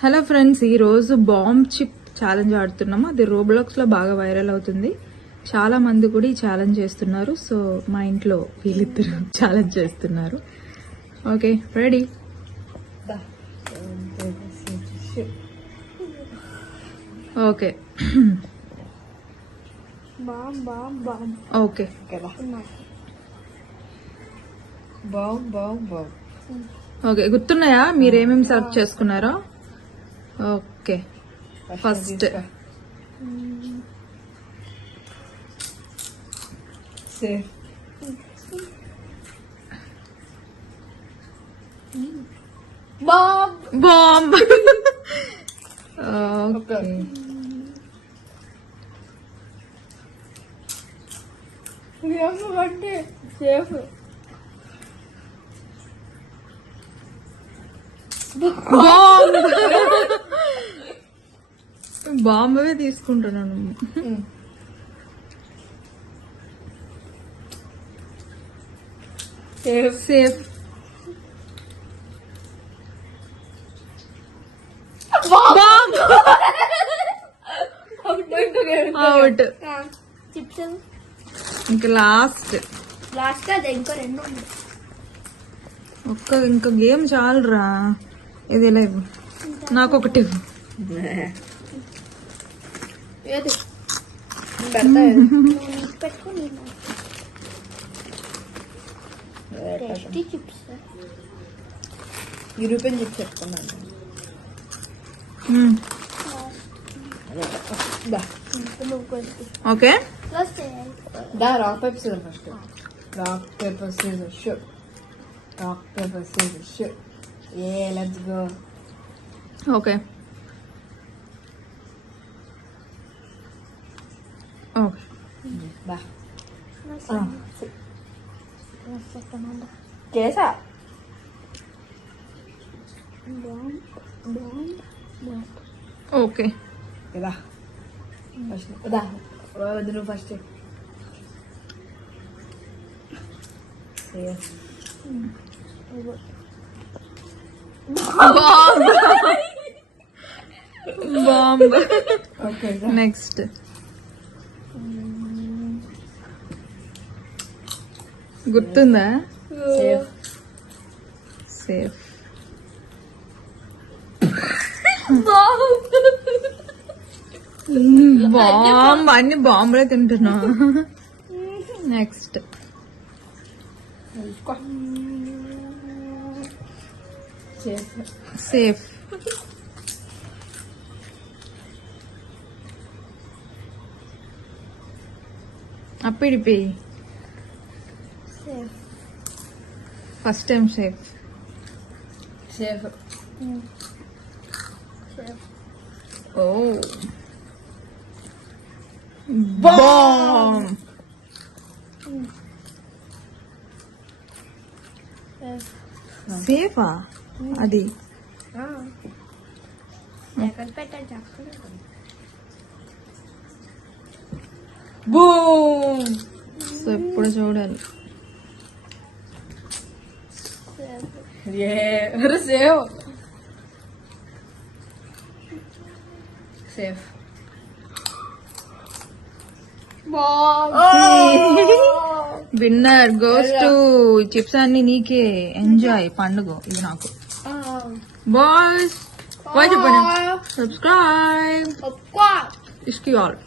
Hello friends, ఈరోజు bomb chip challenge ఆడుతున్నాము. అది రోబ్లాక్స్లో బాగా వైరల్ అవుతుంది. చాలా మంది కూడా ఈ ఛాలెంజ్ చేస్తున్నారు. సో మా ఇంట్లో వీళ్ళిద్దరు ఛాలెంజ్ చేస్తున్నారు. Okay, ready? Okay okay okay, గుర్తున్నాయా మీరేమేమి సెలెక్ట్ చేసుకున్నారో? Okay, first bomb. ఓకే, బాంబే తీసుకుంటున్నాను. సేఫ్. అవుట్. ఇంకా లాస్ట్ ఇంకా గేమ్ చాలురా. ఇది లేదు, నాకు ఒకటి. యూరోపియన్ చిప్స్ చెప్పుకున్నాను. Okay, rock paper scissor first. Rock paper scissor shoot. Rock paper scissor shoot. Let's go. Okay okay, బా చేసా. ఓకే, కదా ఫస్ట్ కదా వద్దు ఫస్ట్. బాంబ్. ఓకే, నెక్స్ట్ గుర్తుందా? సేఫ్. బాంబ్, అన్ని బాంబులే తింటున్నా. Next safe. అప్పిడిపి first time safe. Safe. ఓ bomb. సేఫా అది? బూమ్. సో ఎప్పుడు చూడాలి. Save. Safe. Winner goes to chips. అన్ని నీకే. ఎంజాయ్ పండుగ ఇది నాకు. బాయ్స్ బాయ్ చెప్పండి. సబ్స్క్రైబ్. ఇష్కి ఆల్.